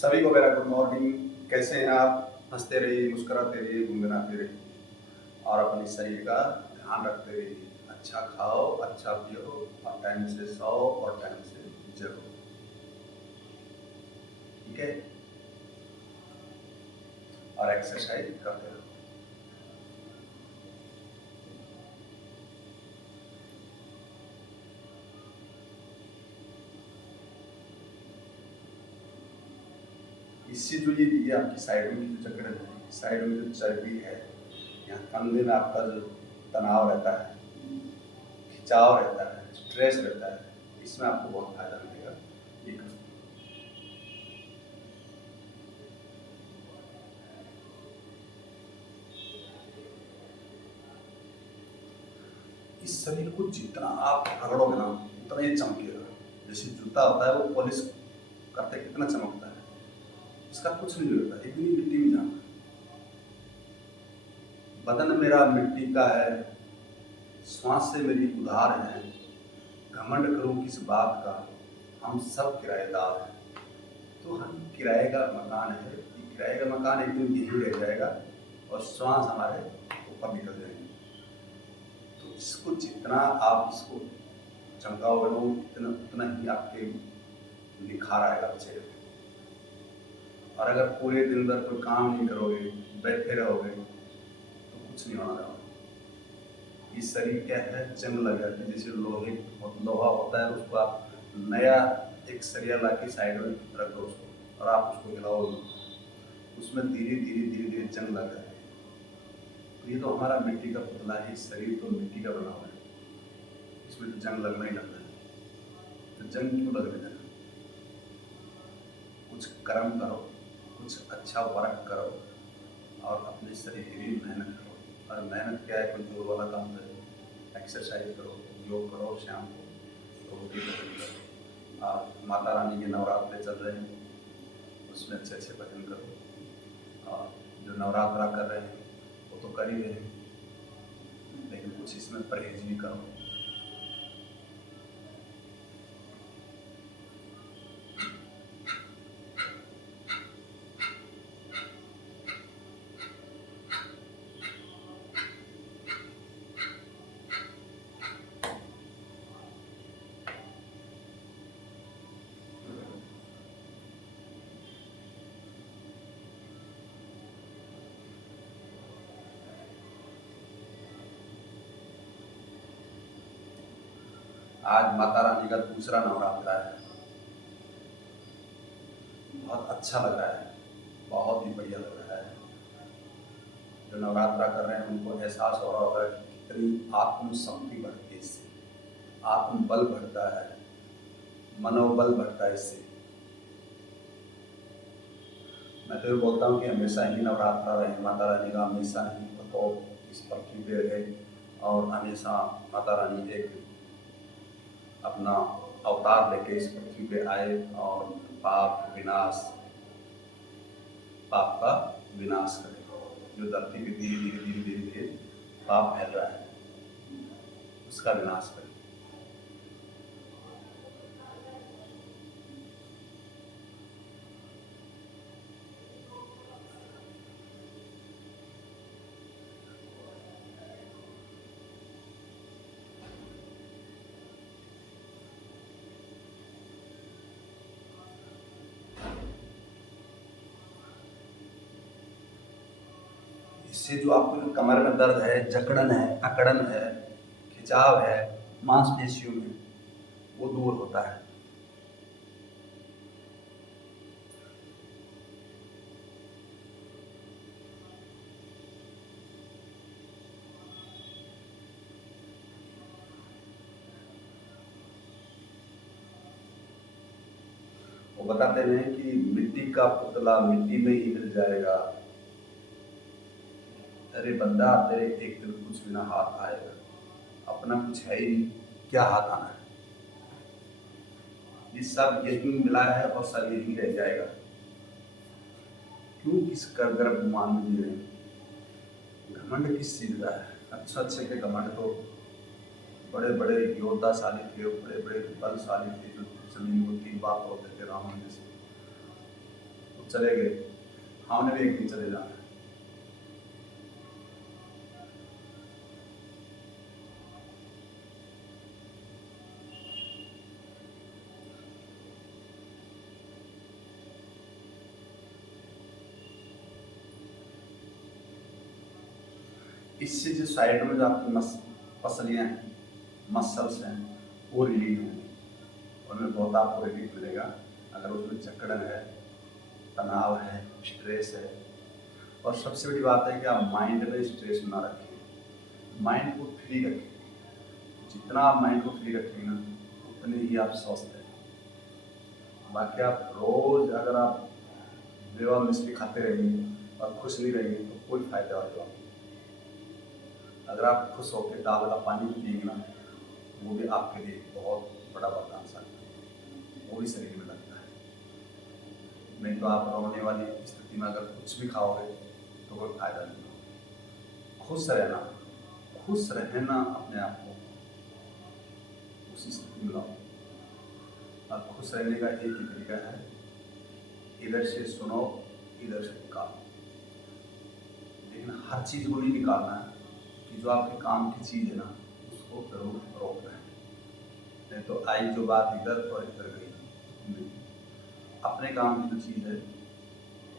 सभी को मेरा गुड मॉर्निंग। कैसे हैं आप? हंसते रहिए, मुस्कुराते रहिए, गुनगुनाते रहिए और अपने शरीर का ध्यान रखते रहिए। अच्छा खाओ, अच्छा पियो और टाइम से सोओ और टाइम से जगो। ठीक है? और एक्सरसाइज करते रहो। इससे जो ये आपकी साइड में जो जकड़न है, साइड में जो चर्बी है, यहाँ कंधे में आपका जो तनाव रहता है, खिंचाव रहता है, स्ट्रेस रहता है, इसमें आपको बहुत फायदा मिलेगा। ये करो। इस शरीर को जितना आप रगड़ोगे ना उतना ये चमकेगा। जैसे जूता होता है, वो पॉलिश करते कितना चमकता है, इसका कुछ नहीं होता, इतनी मिट्टी में जाना। बदन मेरा मिट्टी का है, श्वास से मेरी उधार है, घमंड करूं किस बात का, हम सब किराएदार हैं। तो हम किराए का मकान है, ये किराए का मकान एक दिन यहीं रह जाएगा और श्वास हमारे ऊपर निकल जाएंगे। तो इसको जितना आप इसको चमकाओगे ना, उतना उतना ही आपके निखार आएगा चेहरे पे। और अगर पूरे दिन भर कोई काम नहीं करोगे, बैठे रहोगे, तो कुछ नहीं होने वाला। ये शरीर क्या है, जंग लग जाती है। जैसे लोहा होता है, उसको आप नया एक सरिया ला के साइड में रख दो उसको, और आप उसको हिलाओ, उसमें धीरे धीरे धीरे धीरे जंग लग जाती है। तो ये तो हमारा मिट्टी का पुतला है, शरीर तो मिट्टी का बना हुआ है, इसमें तो जंग लगना ही लगना है। तो जंग क्यों लगने देना? कुछ कर्म करो, कुछ अच्छा वर्क करो और अपने शरीर की भी मेहनत करो। और मेहनत क्या है, कोई जोर वाला काम करो, एक्सरसाइज करो, योग करो, शाम को रोटी करो। और माता रानी के नवरात्रे चल रहे हैं, उसमें अच्छे अच्छे भजन करो। और जो नवरात्रा कर रहे हैं वो तो कर ही रहे हैं, लेकिन कुछ इसमें परहेज भी करो। आज माता रानी का दूसरा नवरात्रा है। बहुत अच्छा लग रहा है, बहुत ही बढ़िया लग रहा है। जो नवरात्रा कर रहे हैं उनको एहसास हो रहा होगा कि कितनी आत्मशक्ति बढ़ती है इससे, आत्मबल बढ़ता है, मनोबल बढ़ता है इससे। मैं तो ये बोलता हूँ कि हमेशा ही नवरात्रा रहे, माता रानी का हमेशा ही प्रकोप इस पृथ्वी पे रहे और हमेशा माता रानी एक अपना अवतार लेके इस पृथ्वी पे आए और पाप का विनाश करे। जो धरती पे धीरे धीरे धीरे धीरे धीरे पाप फैल रहा है, उसका विनाश करे। इससे जो आपको कमर में दर्द है, जकड़न है, अकड़न है, खिंचाव है मांसपेशियों में, वो दूर होता है। वो बताते हैं कि मिट्टी का पुतला मिट्टी में ही मिल जाएगा। अरे बंदा, तेरे एक दिन कुछ भी ना हाथ आएगा, अपना कुछ है ही नहीं, क्या हाथ आना है? ये सब यही मिला है और सब यही रह जाएगा। क्यों किस कर गर्भ मान में जी रहे हैं? घमंड किस चीज का है? अच्छा अच्छे के घमंड तो बड़े बड़े योद्धाशाली थे, बड़े बड़े बलशाली थे, जो जमीन को 3 बार तोड़ देते राम जैसे। चले गए, हमने भी एक दिन चले जाना है। इससे जो साइड में जो आपकी पसलियाँ हैं, मसल्स हैं, वो रिलीज होंगी, उनमें बहुत आपको रिलीफ मिलेगा। अगर उसमें जकड़न है, तनाव है, स्ट्रेस है, और सबसे बड़ी बात है कि आप माइंड में स्ट्रेस ना रखें, माइंड को फ्री रखें। जितना आप माइंड को फ्री रखेंगे ना, उतने ही आप स्वस्थ हैं। बाकी आप रोज़ अगर आप मेवा मिश्री खाते रहेंगे और खुश नहीं रहेंगे तो कोई फायदा वाली बात नहीं। अगर आप खुश होकर दाल का पानी पिएंगे ना, वो भी आपके लिए बहुत बड़ा वरदान साबित है, वो भी शरीर में लगता है। नहीं तो आप रोने वाली स्थिति में अगर कुछ भी खाओगे तो कोई फायदा नहीं होगा। खुश रहना अपने आप को उसी स्थिति में लाओ। और खुश रहने का एक ही तरीका है, इधर से सुनो, इधर से निकालो। लेकिन हर चीज़ को नहीं निकालना है कि जो आपके काम की चीज़ है ना, उसको जरूर रोक रहे हैं। नहीं तो आई जो बात इधर और इधर गई नहीं। अपने काम की जो चीज़ है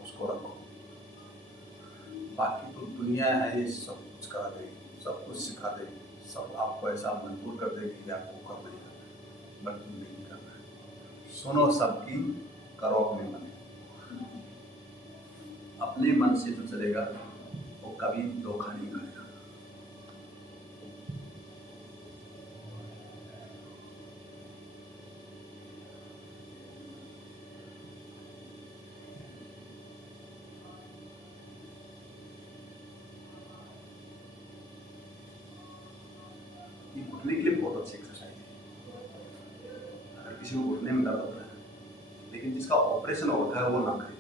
उसको रखो। बाकी तो दुनिया है, ये सब कुछ करा देगी, सब कुछ सिखा देगी, सब आपको ऐसा मजबूर कर देगी कि आपको करना ही है, बट नहीं करना है। सुनो सबकी, करो अपने मन। अपने मन से जो चलेगा वो कभी धोखा नहीं करेगा। ये घुटने के लिए बहुत अच्छी एक्सरसाइज है। अगर किसी को घुटने में दर्द होता है, लेकिन जिसका ऑपरेशन हो रखा है वो ना करे।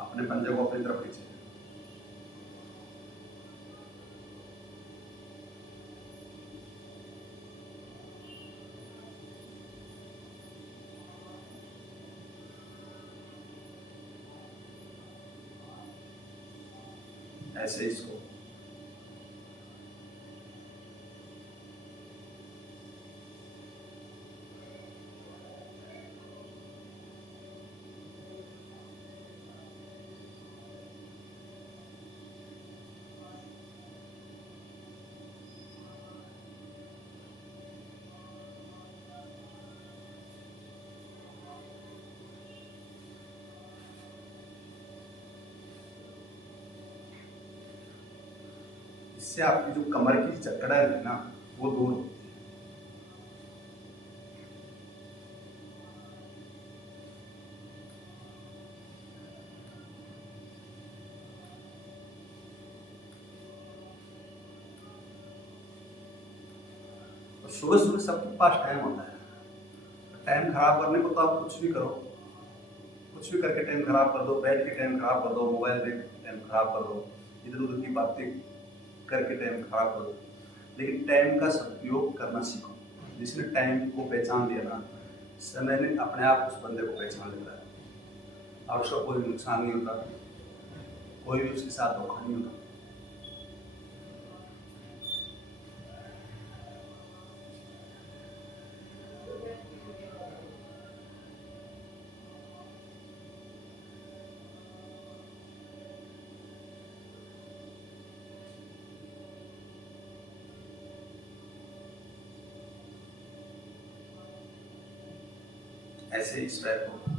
अपने पंजे को अपनी तरफ खींचे। ऐसे इसको इससे आपकी जो कमर की जकड़न है ना, वो दूर होती है। और सुबह सुबह सबके पास टाइम होता है, टाइम खराब करने को तो आप कुछ भी करो, कुछ भी करके टाइम खराब कर दो, बैठ के टाइम खराब कर दो, मोबाइल देख के टाइम खराब कर दो, इधर उधर की बातें करके टाइम खराब कर दो। लेकिन टाइम का सदुपयोग करना सीखो। जिसने टाइम को पहचान लिया ना, समय ने अपने आप उस बंदे को पहचान लेता है और उसका कोई नुकसान नहीं होता, कोई भी उसके साथ धोखा नहीं होता। ऐसे इस टाइप को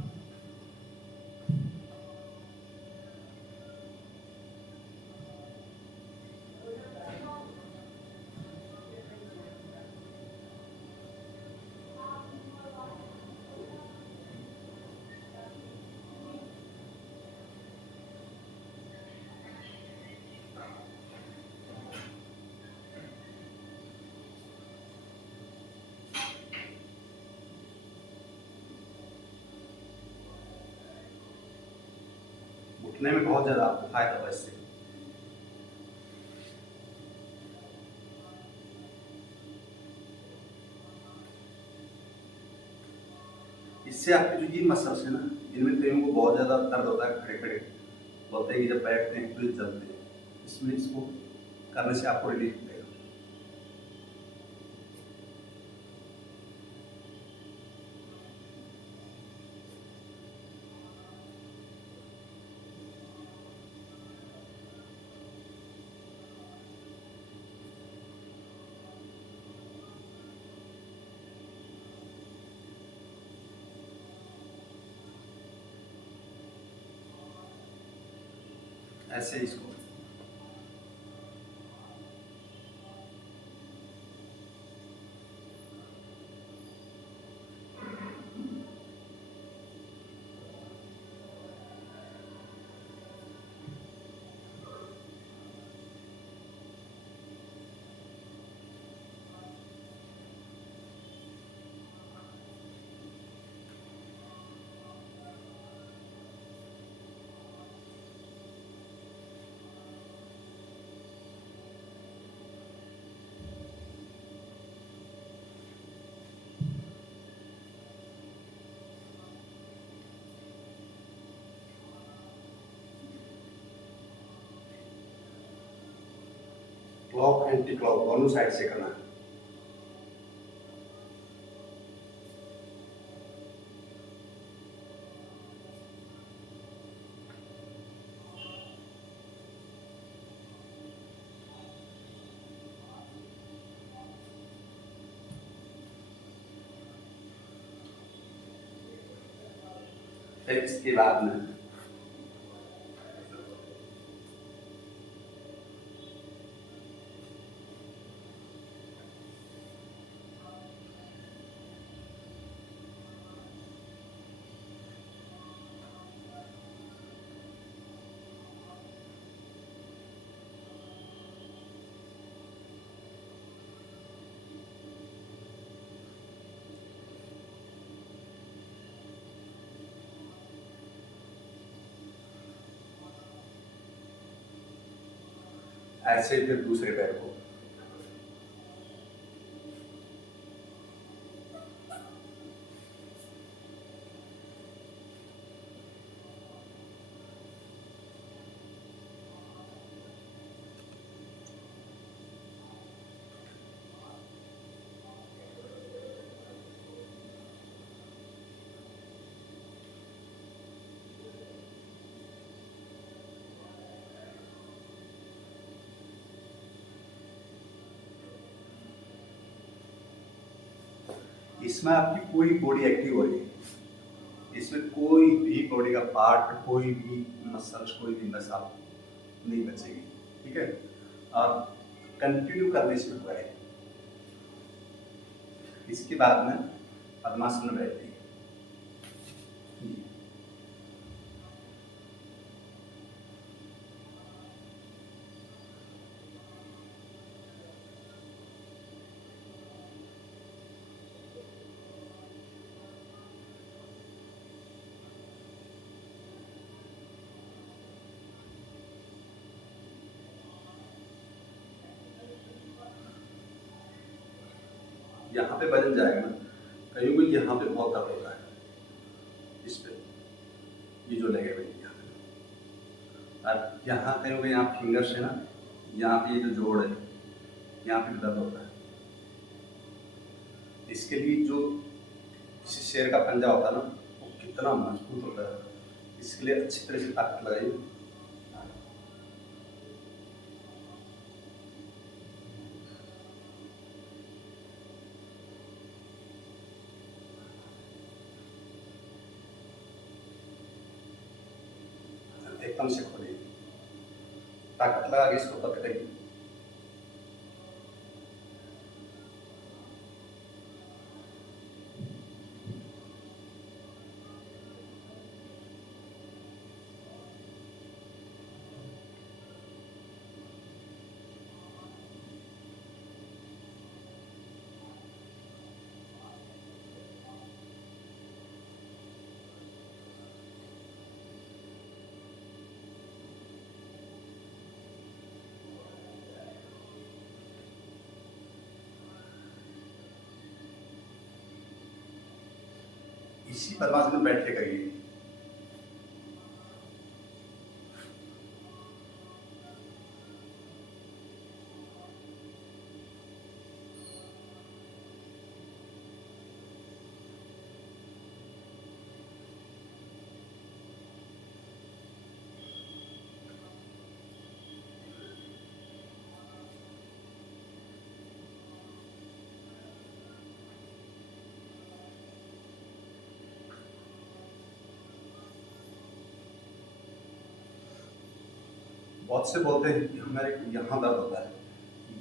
दिखने में बहुत ज़्यादा आपको फायदा होगा इससे। इससे आपके जो ये मसल्स है ना, इनमें कईयों को बहुत ज़्यादा दर्द होता है, खड़े खड़े बोलते हैं कि जब बैठते हैं तो ये जलते हैं। इसमें इसको करने से आपको रिलीफ मिलेगा। ऐसे इसको क्लॉक एंटी क्लॉक दोनों साइड से करना है। फिर इसके बाद में ऐसे ही फिर दूसरे पैर को इसमें आपकी पूरी बॉडी एक्टिव हो रही है। इसमें कोई भी बॉडी का पार्ट, कोई भी मसल्स, कोई भी नसा नहीं बचेगी। ठीक है, और कंटिन्यू करने से होगा। इसके बाद में पद्मासन में बैठिए। यहाँ पे वजन जाएगा ना, कहीं भी यहाँ पे बहुत दर्द होता है, इस पे ये जो लगे हुए यहाँ पे, और यहाँ कहीं भी यहाँ फिंगर से ना, यहाँ पे ये जो जोड़ है यहाँ पे भी दर्द होता है। इसके लिए जो किसी शेर का पंजा होता है ना, वो कितना मजबूत होता है, इसके लिए अच्छी तरह से ताकत लगाइए। एकदम से खोलिए, ताकत लगा के इसको पकड़िए। पद्मासन में बैठ के करिए। बहुत से बोलते हैं कि हमारे यहाँ दर्द होता है,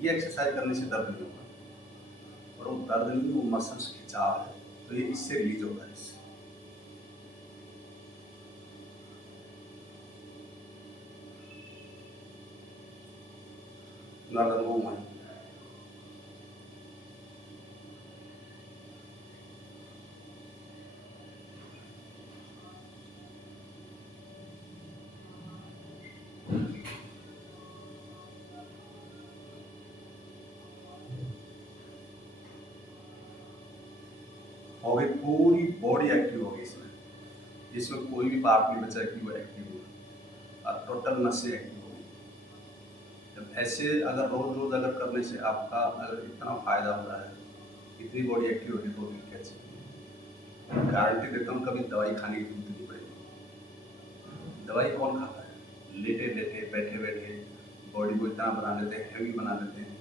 ये एक्सरसाइज करने से दर्द नहीं होगा, और वो दर्द नहीं, वो मसल्स खिंचाव है, तो ये इससे रिलीज होता है। इससे नॉर्दर्न है। हो गई, पूरी बॉडी एक्टिव होगी इसमें, जिसमें कोई भी पार्ट नहीं बचा कि वो एक्टिव हो, और टोटल नसें एक्टिव होगी। जब ऐसे अगर रोज रोज अगर करने से आपका अगर इतना फायदा हो रहा है, इतनी बॉडी एक्टिव होगी, तो भी क्या चाहिए। गारंटी देता हूँ, कभी दवाई खाने की जरूरत नहीं पड़ेगी। दवाई कौन खाता है? लेटे लेटे बैठे बैठे बॉडी को इतना बना लेते हैं, हैवी बना लेते हैं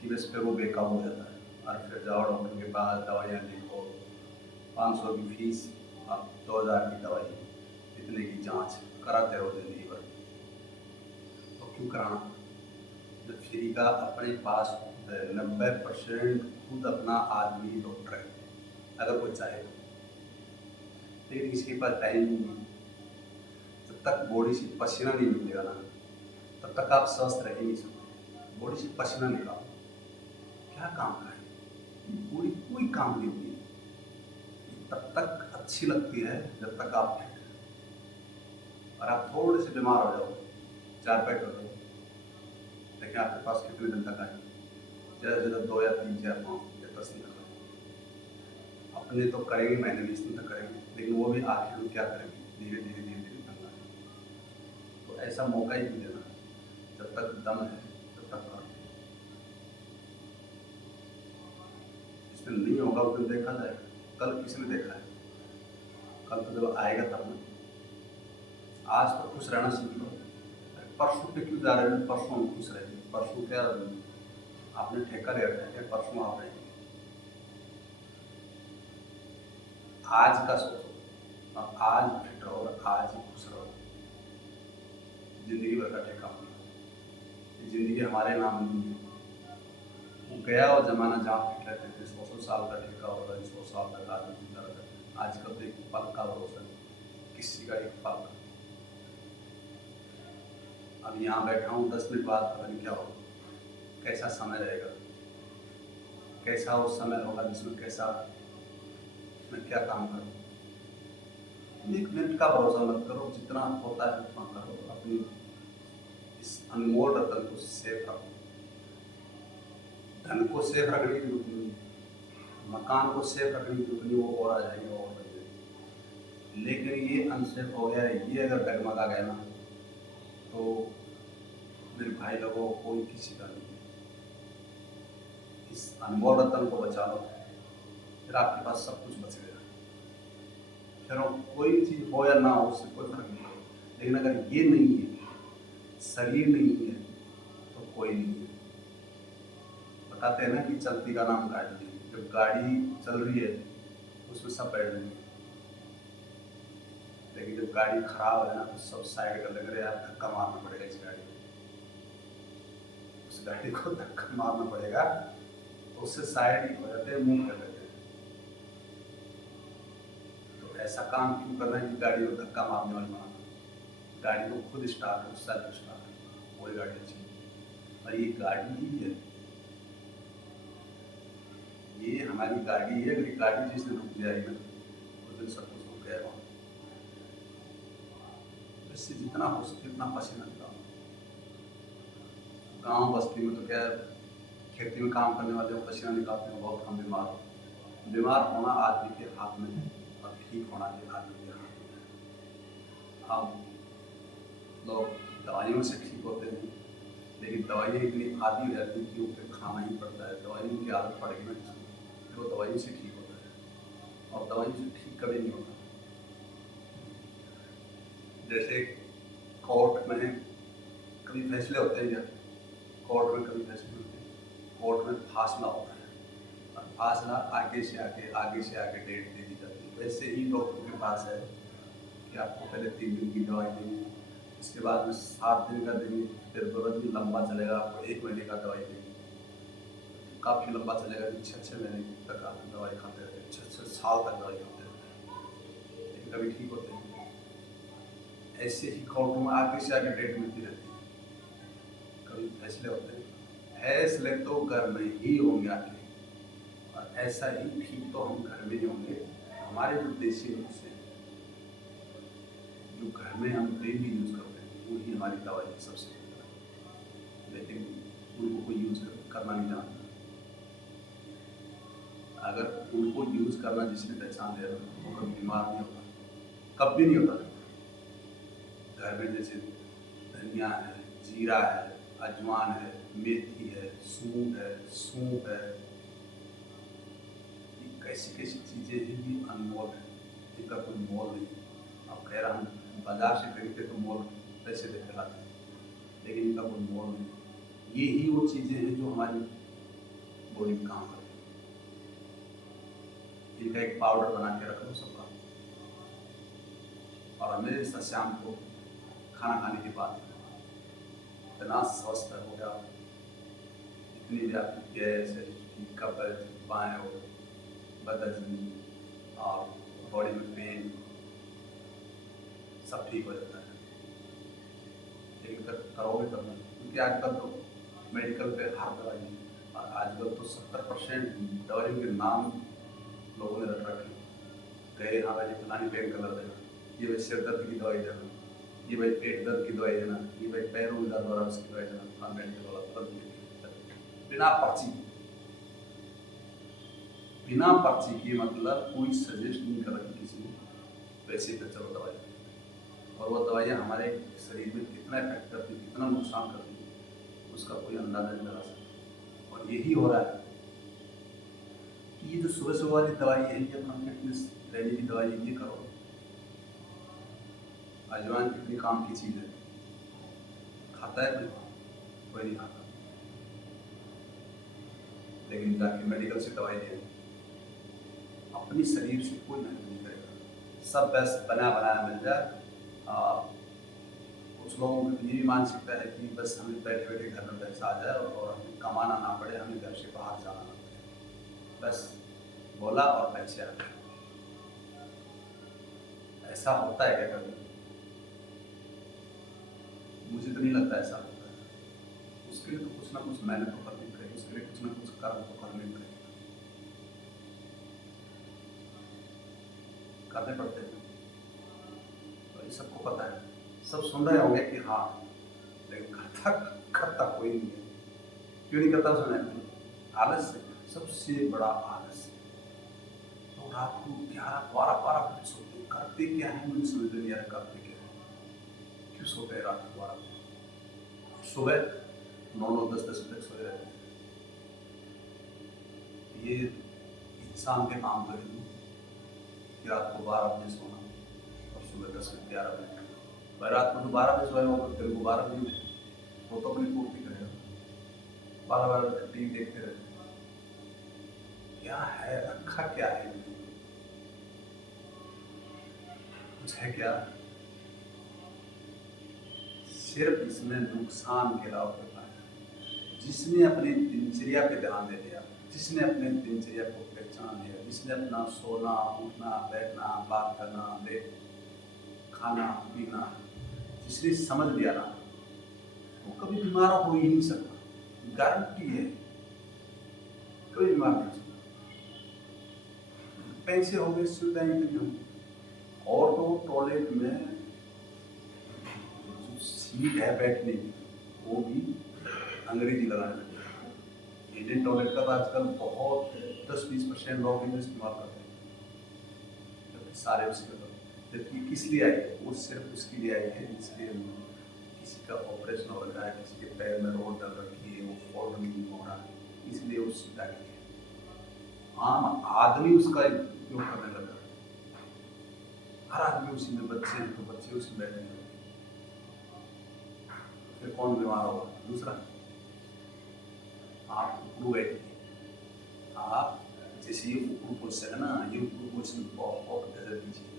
कि बस फिर वो बेकाबू हो जाता है, और फिर जाओ डॉक्टर के पास, दवाइयाँ लिखो, 500 की फीस और 2000 की दवाई, इतने की जांच कराते रहो जिंदगी भर। तो क्यों कराना जब फ्री का अपने पास 90% खुद अपना आदमी डॉक्टर है, अगर कोई चाहे तो। लेकिन इसके पास टाइम नहीं। जब तक बॉडी से पसीना नहीं निकलेगा ना, तब तक आप स्वस्थ रह ही नहीं सकते। बॉडी से पसीना निकालो, क्या काम का है, बॉडी कोई काम नहीं होती, तब तक अच्छी लगती है जब तक आप फिट हैं। और आप थोड़े से बीमार हो जाओ, 4 पैक कर दो, देखिए आपके पास कितने दिन तक आए, ज़्यादा से ज़्यादा 2 या 3 या 5 या 10 दिन तक। अपने तो करेंगे, महीने 20 दिन तक करेंगे, लेकिन वो भी आखिर में क्या करेंगे, धीरे धीरे धीरे धीरे करना है। तो ऐसा मौका ही नहीं देना, जब तक दम है तब तक करो। जिस दिन नहीं होगा उस दिन देखा जाएगा। कल किसने देखा है? कल तो जब आएगा तब ना। आज तो खुश रहना सीख लो। परसों पे क्यों जा रहे हो? परसों हम खुश रहेंगे। परसों क्या आपने ठेका ले रखा है, परसों आप रहेंगे। आज का सोचो और आज फिट रहो और आज ही खुश रहो। जिंदगी भर का ठेका मिला, जिंदगी हमारे नाम नहीं है। वो गया और जमाना जहाँ फिट रहते थे, 100 साल का ठेका होगा, 100 साल तक आदमी जिंदा रहता है। आज कल तो एक पल का भरोसा नहीं, किसी का एक पल का। अब यहाँ बैठा हूँ, 10 मिनट बाद पता नहीं क्या होगा, कैसा समय रहेगा, कैसा वो समय होगा जिसमें कैसा मैं क्या काम करूँ। 1 मिनट का भरोसा मत करो, जितना होता है उतना करो। अपनी इस अनमोल रतन को सेफ रखो। धन को सेफ रखने की जरूरत नहीं, मकान को सेफ रखने की जरूरत नहीं, वो और आ जाएंगे और बन जाएंगे। लेकिन ये अनसेफ हो गया है, ये अगर डगमगा गया ना, तो मेरे भाई लोगों कोई किसी का नहीं। इस अनमोल रतन को बचा लो, फिर आपके पास सब कुछ बच गया। फिर कोई चीज़ हो या ना हो, उससे कोई फर्क नहीं पड़ेगा। लेकिन अगर ये नहीं है, शरीर नहीं है, तो कोई नहीं है। बताते हैं ना कि चलती का नाम गाड़ी है। जब गाड़ी चल रही है उसमें सब बैठ जाएंगे, लेकिन जब गाड़ी खराब है ना, तो सब साइड कर लग रहे यार, धक्का मारना पड़ेगा इस गाड़ी को। उस गाड़ी को धक्का मारना पड़ेगा, तो उससे साइड हो जाते हैं, मूव कर लेते हैं। तो ऐसा काम क्यों करना है कि गाड़ी को धक्का मारने वाली बनाना। गाड़ी को खुद स्टार्ट हो, सेल्फ स्टार्ट, वही गाड़ी अच्छी है। और ये गाड़ी ही है, ये हमारी गाड़ी है। अगर ये गाड़ी जिस दिन रुक जाएगी ना, उस दिन सब कुछ रुक जाएगा। इससे जितना हो सके उतना पसीना निकालो। गाँव बस्ती में तो क्या, खेती में काम करने वाले वो पसीना निकालते हैं, बहुत कम बीमार हो। बीमार होना आदमी के हाथ में है, और ठीक होना के आदमी के हाथ में। अब लोग दवाइयों से ठीक होते हैं, लेकिन दवाइयाँ इतनी आदी हो जाती हैं कि उनको खाना ही पड़ता है। दवाइयों की आदत पड़ेगी ना जिसको, फिर वो दवाइयों से ठीक होता है, और दवाइयों से ठीक कभी नहीं होता। जैसे कोर्ट में कभी फैसले होते हैं, या कोर्ट में कभी फैसले होते हैं, कोर्ट में फासला होता है, और फासला आगे से आगे डेट दे दी जाती है। वैसे ही डॉक्टर के पास है कि आपको पहले 3 दिन की दवाई देंगे, इसके बाद में 7 दिन का देंगे, फिर तुरंत भी लंबा चलेगा, आपको 1 महीने का दवाई देंगे, काफ़ी लंबा चलेगा, 6-6 महीने तक आप दवाई खाते रहते हैं, 6-6 साल तक दवाई खाते रहते हैं, लेकिन कभी ठीक होते हैं। ऐसे ही कोर्टों में आगे से आगे डेट मिलती रहती है, कभी फैसले होते हैं। फैसले तो घर में ही होंगे आके, और ऐसा ही ठीक तो हम घर में ही होंगे। हमारे जो देसी नुस्खे हैं, जो घर में हम डेली यूज़ करते हैं, वो ही हमारी दवाई है सबसे बेहतर, लेकिन उनको कोई यूज़ करना नहीं जानता। अगर उनको यूज़ करना जिसने पहचान लिया तो वो कभी बीमार नहीं होता, कभी नहीं होता। घर में जैसे धनिया है, जीरा है, अजवान है, मेथी है, सूंठ है, ये कैसी कैसी चीज़ें हैं, ये अनमोल है, इनका कोई मोल नहीं। अब खैर हम बाजार से खरीदते तो मोल पैसे देकर लाते हैं, लेकिन इनका कोई मोल नहीं। ये ही वो चीज़ें हैं जो हमारी बॉडी में काम करती हैं। इनका एक पाउडर बना के रख लो सबका, और हमेशा शाम को खाना खाने के बाद इतना स्वस्थ हो गया, इतनी भी आपकी गैस है, कब्ज, बाएँ हो, बदहजमी और बॉडी में पेन सब ठीक हो जाता है। लेकिन करोगे तब नहीं, क्योंकि आजकल तो मेडिकल पे हर दवाई है, और आजकल तो 70% दवाइयों के नाम लोगों ने रख रखे। गए हाँ भाई फलानी पेन किलर देना, ये भाई सिर दर्द की दवाई देना, ये भाई पेट दर्द की दवाई देना, ये भाई पैरों में दर्द हो रहा है उसकी दवाई देना, हाँ मेडिकल वाला तुरंत बिना पर्ची, बिना पर्ची के, मतलब कोई सजेस्ट नहीं कर रही किसी ने, पैसे पे चलो दवाई। और वो दवाइयाँ हमारे शरीर में कितना इफेक्ट करती है, कितना नुकसान करती है, उसका कोई अंदाजा नहीं लगा सकता। और यही हो रहा है कि ये जो सुबह सुबह वाली दवाई है, ये अपना फिटनेस रहने की दवाई ये करो। अजवाइन कितनी काम की चीज़ है, खाता है कोई नहीं खाता, लेकिन जाके मेडिकल से दवाई ले अपनी शरीर से कोई मेहनत नहीं करेगा, सब बस बना बनाया मिल जाए। कुछ लोगों की ये भी मानसिकता है कि बस हमें बैठे बैठे घर में पैसा आ जाए और हमें कमाना ना पड़े, हमें घर से बाहर जाना ना पड़े, बस बोला और पैसे आ गए। ऐसा होता है क्या कभी? मुझे तो नहीं लगता ऐसा होता है। उसके लिए तो कुछ ना कुछ मेहनत तो करनी पड़ेगी, उसके लिए कुछ ना कुछ कर्म तो करने पड़ेगा, करने पड़ते हैं। तो ये सबको पता है, सब सुन रहे होंगे कि हाँ, लेकिन करता कोई नहीं है। क्यों नहीं करता? सुना आलस से, सबसे बड़ा आलस। तो रात को 11-12 बजे सोते हैं, करते क्या है मुझे समझ नहीं आ रहा, करते क्या है, क्यों सोते हैं रात को 12 बजे, सुबह 9-10 तक सोए रहते हैं। ये इंसान के काम तो है कि रात को 12 बजे सोना और सुबह 10-11 बजे। भाई रात को तो 12 बजे सोए होगा, फिर वो 12 बजे वो तो अपनी पूर्ति करेगा, 12 बजे टीवी देखते रहते। क्या है रखा, क्या है कुछ है क्या? सिर्फ इसमें नुकसान के अलावा कोई फायदा नहीं। जिसने अपनी दिनचर्या पे ध्यान दे दिया, जिसने अपने दिनचर्या को पहचान लिया, जिसने अपना सोना, उठना, बैठना, बात करना, खाना पीना जिसने समझ लिया ना, वो कभी बीमार हो ही नहीं सकता, गारंटी है, कभी बीमार नहीं हो सकता। पैसे हो गए, सुविधाएं इतनी होंगी, और तो टॉयलेट में सीट है बैठने की, वो भी अंग्रेजी लगाने लगे। इंडियन टॉयलेट का तो आजकल बहुत 10-20% लोग इस्तेमाल करते हैं, सारे उसके तो, जबकि किस लिए आई है, वो सिर्फ उसके लिए आई है इसलिए किसी का ऑपरेशन हो रहा है, किसी के पैर में रोड डल रखी है, वो फॉल्ट नहीं हो रहा है, इसलिए उस आई है। आम आदमी उसका उपयोग करने लगा, हर आदमी उसी में, बच्चे हैं तो बच्चे उसी में बैठने लगे, फिर कौन बीमार होगा? दूसरा, आप उपरू गए, आप जैसे ये उपरू पोजिशन है ना, ये उपरू पोजिशन बहुत गजब की चीज है।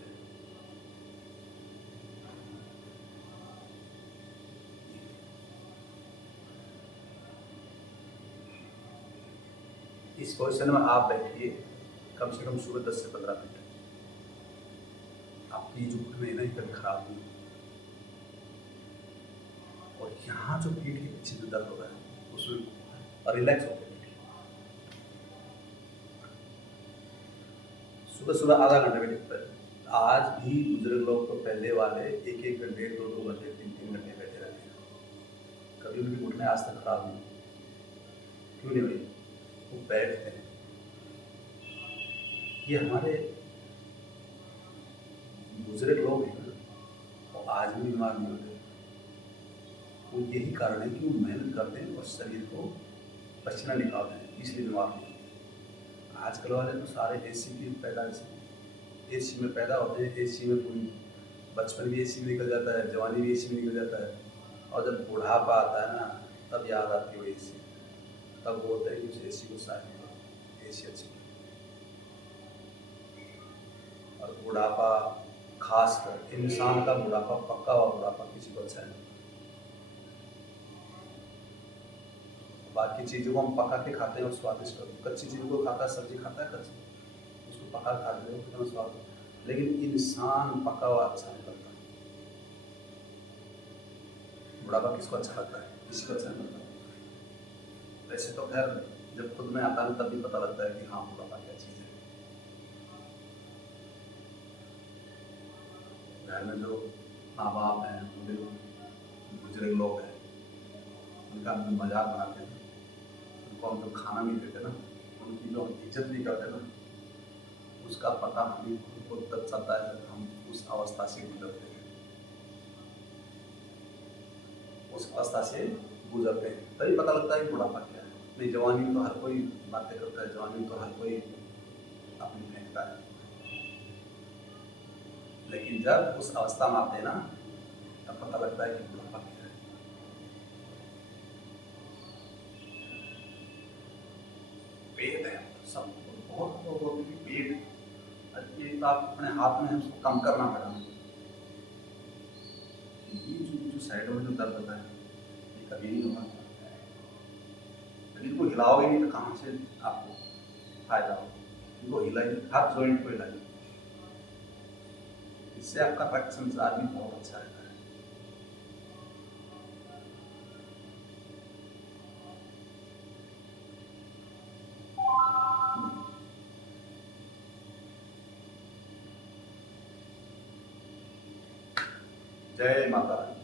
इस पोजिशन में आप बैठिए कम से कम सुबह 10 से 15 मिनट, आपकी जो घुटने ना कभी खराब नहीं, और यहाँ जो पीठ के पीछे जो दर्द हो रहा है उसमें रिलैक्स हो गया। सुबह सुबह आधा घंटे बैठे, आज भी बुजुर्ग लोग तो पहले वाले 1-1 घंटे, 2-2 घंटे, 3-3 घंटे बैठे रहते हैं, कभी उनके घुटने आज तक खराब नहीं, क्यों नहीं हुई? वो बैठते हैं। ये हमारे बुजुर्ग लोग हैं ना, वो आज भी बीमार नहीं होते, वो यही कारण है कि वो मेहनत करते हैं और शरीर को पसीना निकालते हैं, इसलिए बीमार नहीं होते। आजकल वाले तो सारे एसी की पैदाइश हैं, एसी में पैदा होते हैं, एसी में पूरी बचपन भी एसी में निकल जाता है, जवानी भी एसी में निकल जाता है, और जब बुढ़ापा आता है ना तब याद आती है वो एसी, तब वो होता है कि उस एसी को साइड करो, एसी अच्छी। और बुढ़ापा, खासकर इंसान का बुढ़ापा, पक्का हुआ बुढ़ापा किसी को अच्छा नहीं। बाकी चीज़ों को हम पका के खाते हैं और स्वादिष्ट, कच्ची चीज़ों को खाता है, सब्जी खाता है कच्ची, उसको पका खा लेते हैं कितना स्वाद, लेकिन इंसान पका हुआ अच्छा नहीं लगता। बुढ़ापा किसको अच्छा लगता है? किसी को अच्छा नहीं लगता। वैसे तो खैर जब खुद में आता है तब भी पता लगता है कि हाँ बुढ़ापा क्या चीज़ है। घर में जो माँ बाप हैं, बुजुर्ग लोग हैं, उनका हम मजाक बनाते हैं, उनको हम जो खाना नहीं देते ना, उनकी जो इज्जत नहीं करते ना, उसका पता हमें उनको तब चलता है जब हम उस अवस्था से गुजरते हैं, उस अवस्था से गुजरते हैं तभी पता लगता है कि बुढ़ापा क्या है। नहीं, जवानी में तो हर कोई बातें करता है, जवानी में तो हर कोई अपनी फेंकता है, लेकिन जब उस अवस्था में आते हैं ना तब पता लगता है कि बुढ़ापा क्या है। पेट है सब, बहुत लोग होते हैं कि पेट, ये तो आप अपने हाथ में है, उसको कम करना पड़ेगा। ये जो साइडों में जो दर्द होता है ये कभी नहीं होगा, इनको हिलाओगे नहीं तो कहाँ से आपको फायदा होगा? इनको हिलाइए, हर जॉइंट को हिलाइए, इससे आपका रक्त संचार भी बहुत अच्छा रहता है। जय माता रानी।